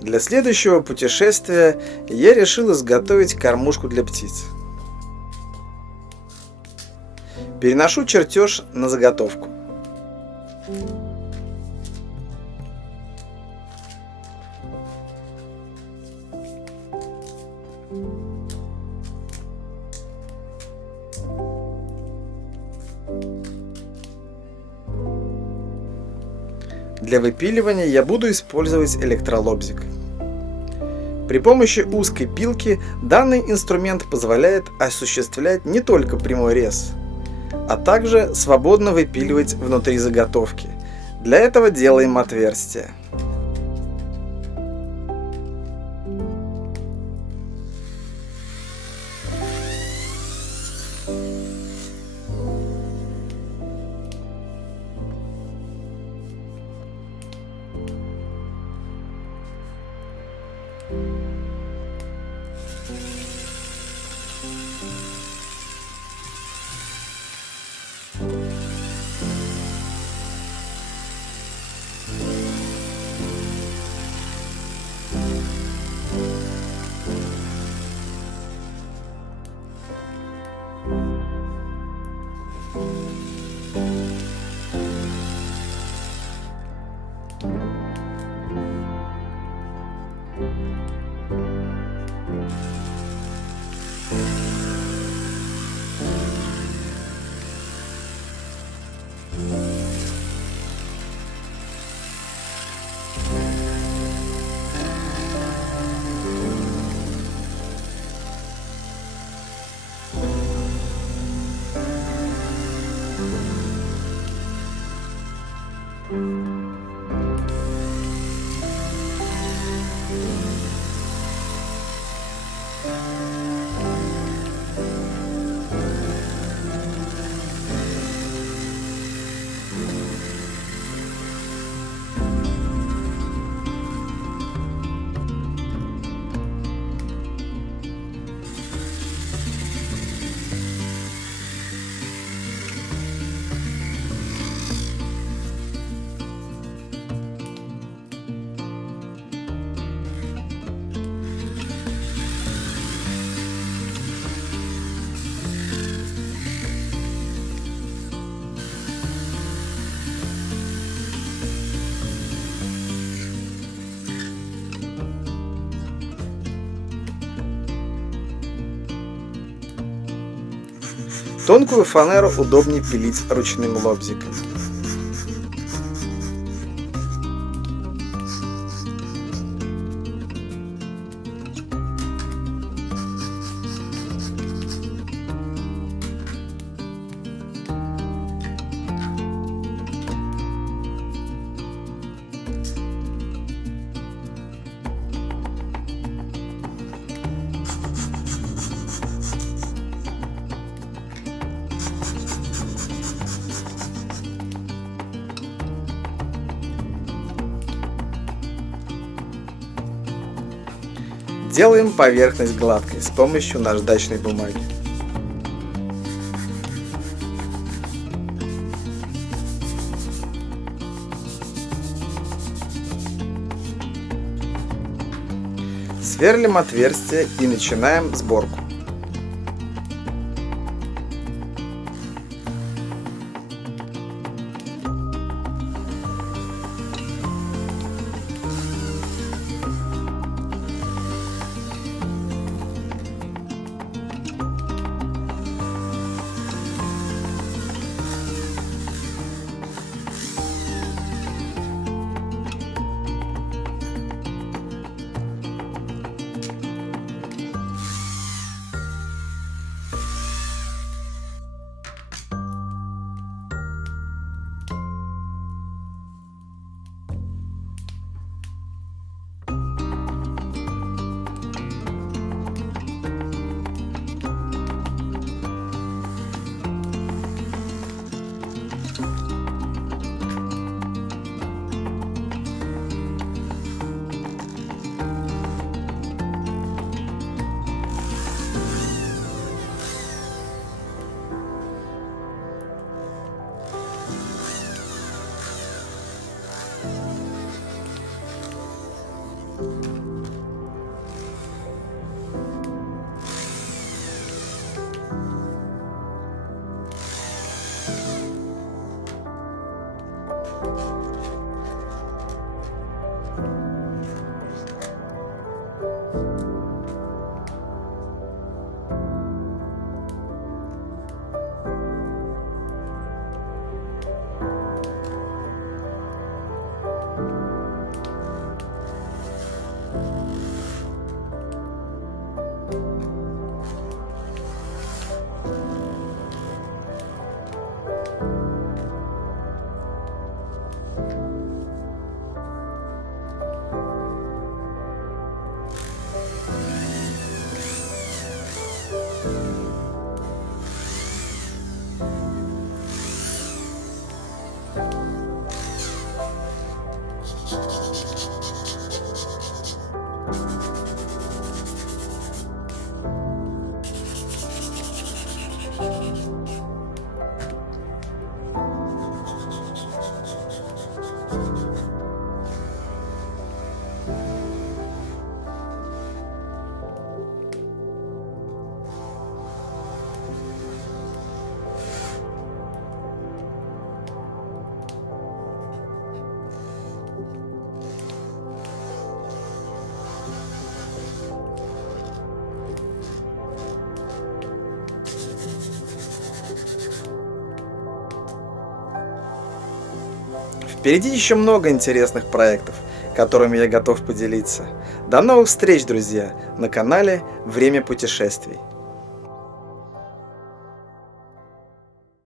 Для следующего путешествия я решил изготовить кормушку для птиц. Переношу чертеж на заготовку. Для выпиливания я буду использовать электролобзик. При помощи узкой пилки данный инструмент позволяет осуществлять не только прямой рез, а также свободно выпиливать внутри заготовки. Для этого делаем отверстие. Тонкую фанеру удобнее пилить ручным лобзиком. Делаем поверхность гладкой с помощью наждачной бумаги. Сверлим отверстие и начинаем сборку. Впереди еще много интересных проектов, которыми я готов поделиться. До новых встреч, друзья, на канале «Время путешествий».